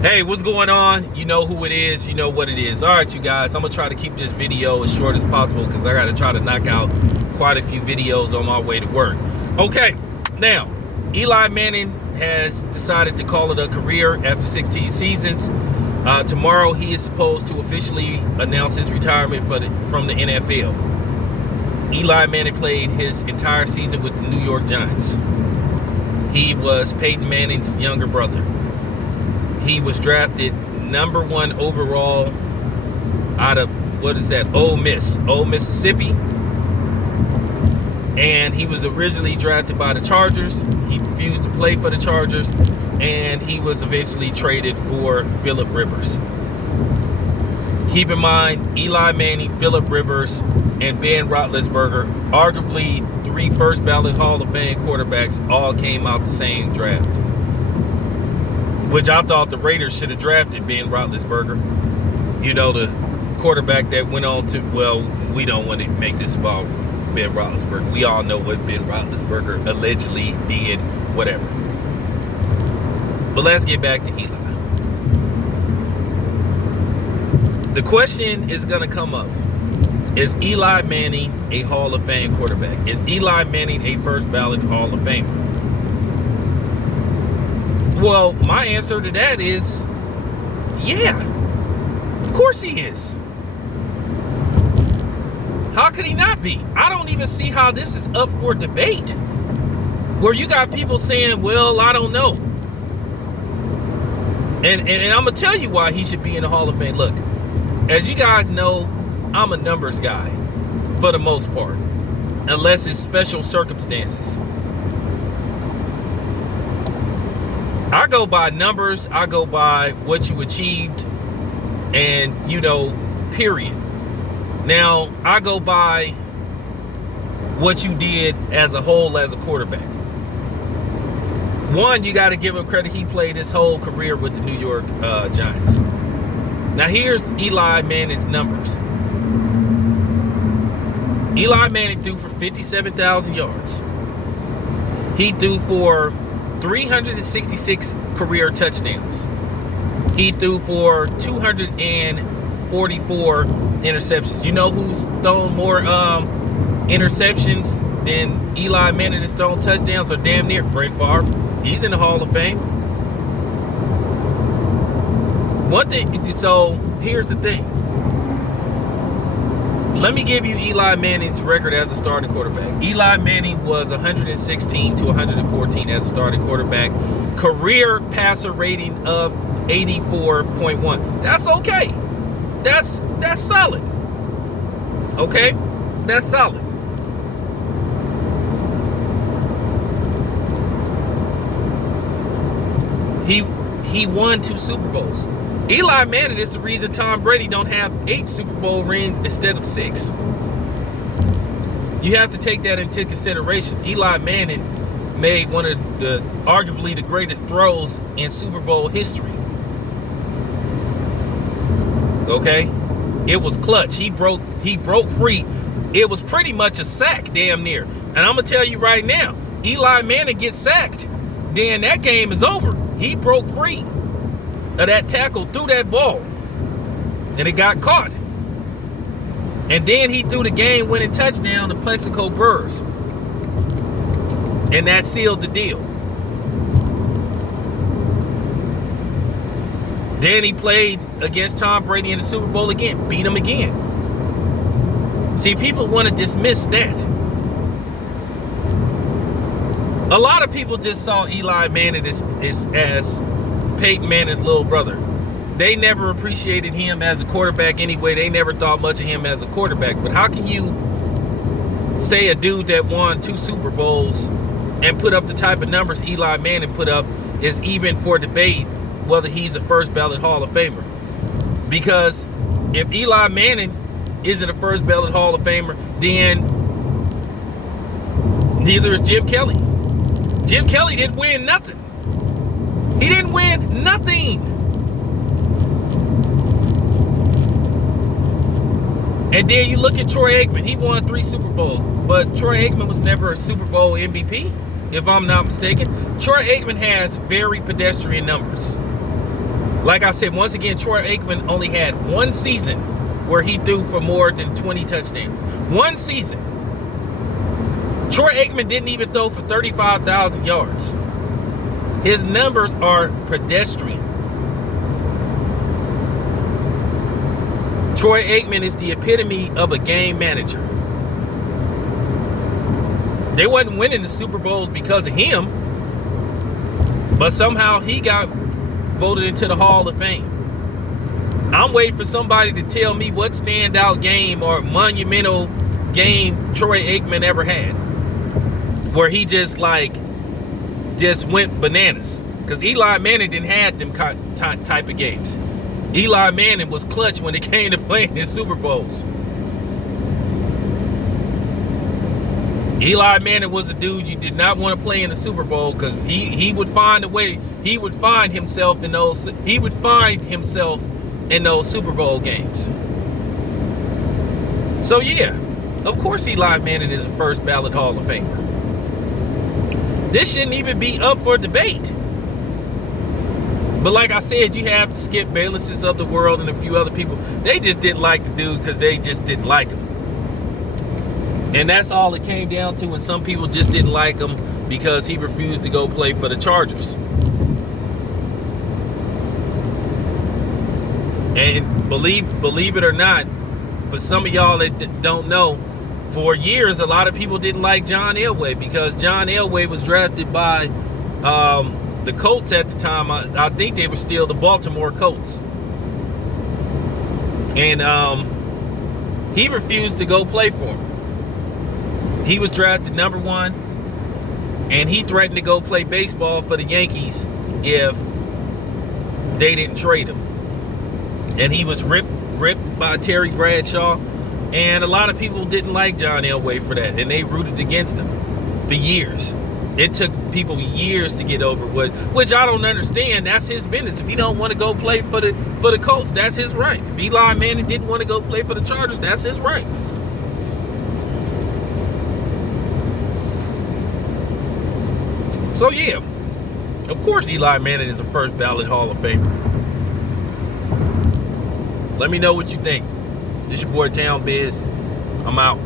Hey, what's going on? You know who it is. You know what it is. All right, you guys. I'm going to try to keep this video as short as possible because I got to try to knock out quite a few videos on my way to work. Okay, now, Eli Manning has decided to call it a career after 16 seasons. Tomorrow, he is supposed to officially announce his retirement from the NFL. Eli Manning played his entire season with the New York Giants. He was Peyton Manning's younger brother. He was drafted number 1 overall out of, Ole Miss, Mississippi. And he was originally drafted by the Chargers. He refused to play for the Chargers. And he was eventually traded for Phillip Rivers. Keep in mind, Eli Manning, Phillip Rivers, and Ben Roethlisberger, arguably 3 first ballot Hall of Fame quarterbacks, all came out the same draft. Which I thought the Raiders should have drafted Ben Roethlisberger. You know, the quarterback that went on to, well, we don't want to make this about Ben Roethlisberger. We all know what Ben Roethlisberger allegedly did, whatever. But let's get back to Eli. The question is going to come up. Is Eli Manning a Hall of Fame quarterback? Is Eli Manning a first ballot Hall of Famer? Well, my answer to that is, yeah, of course he is. How could he not be? I don't even see how this is up for debate. Where you got people saying, well, I don't know. And I'm going to tell you why he should be in the Hall of Fame. Look, as you guys know, I'm a numbers guy for the most part, unless it's special circumstances. I go by numbers, I go by what you achieved, and, period. Now, I go by what you did as a whole as a quarterback. One, you got to give him credit. He played his whole career with the New York Giants. Now, here's Eli Manning's numbers. Eli Manning threw for 57,000 yards. He threw for 366 career touchdowns. He threw for 244 interceptions. You know who's thrown more interceptions than Eli Manning has thrown touchdowns, or damn near? Brett Favre. He's in the Hall of Fame. So here's the thing. Let me give you Eli Manning's record as a starting quarterback. Eli Manning was 116 to 114 as a starting quarterback. Career passer rating of 84.1. That's okay. That's solid. Okay? That's solid. He won 2 Super Bowls. Eli Manning is the reason Tom Brady don't have 8 Super Bowl rings instead of 6. You have to take that into consideration. Eli Manning made one of the arguably the greatest throws in Super Bowl history. Okay? It was clutch. He broke free. It was pretty much a sack, damn near. And I'm gonna tell you right now, Eli Manning gets sacked, then that game is over. He broke free of that tackle, threw that ball, and it got caught. And then he threw the game-winning touchdown to Plexico Burrs, and that sealed the deal. Then he played against Tom Brady in the Super Bowl again, beat him again. See, people want to dismiss that. A lot of people just saw Eli Manning as Peyton Manning's little brother. They never appreciated him as a quarterback anyway. They never thought much of him as a quarterback. But how can you say a dude that won 2 Super Bowls and put up the type of numbers Eli Manning put up is even for debate whether he's a first ballot Hall of Famer? Because if Eli Manning isn't a first ballot Hall of Famer, then neither is Jim Kelly. Jim Kelly didn't win nothing. He didn't win nothing. And then you look at Troy Aikman. He won 3 Super Bowls. But Troy Aikman was never a Super Bowl MVP, if I'm not mistaken. Troy Aikman has very pedestrian numbers. Like I said, once again, Troy Aikman only had one season where he threw for more than 20 touchdowns. One season. Troy Aikman didn't even throw for 35,000 yards. His numbers are pedestrian. Troy Aikman is the epitome of a game manager. They wasn't winning the Super Bowls because of him, but somehow he got voted into the Hall of Fame. I'm waiting for somebody to tell me what standout game or monumental game Troy Aikman ever had, where he just went bananas. Because Eli Manning didn't have them type of games. Eli Manning was clutch when it came to playing in Super Bowls. Eli Manning was a dude you did not want to play in the Super Bowl, because he would find a way. He would find himself in those. He would find himself in those Super Bowl games. So yeah, of course Eli Manning is a first ballot Hall of Famer. This shouldn't even be up for debate. But like I said, you have Skip Baylesses of the world and a few other people. They just didn't like the dude because they just didn't like him. And that's all it came down to, and some people just didn't like him because he refused to go play for the Chargers. And believe it or not, for some of y'all that don't know, for years a lot of people didn't like John Elway because John Elway was drafted by the Colts at the time. I think they were still the Baltimore Colts. And he refused to go play for him. He was drafted number 1, and he threatened to go play baseball for the Yankees if they didn't trade him. And he was ripped by Terry Bradshaw, and a lot of people didn't like John Elway for that, and they rooted against him for years. It took people years to get over which I don't understand. That's his business. If he don't want to go play for the Colts, that's his right. If Eli Manning didn't want to go play for the Chargers, that's his right. So yeah, of course Eli Manning is a first ballot Hall of Famer. Let me know what you think. This your boy Town Biz. I'm out.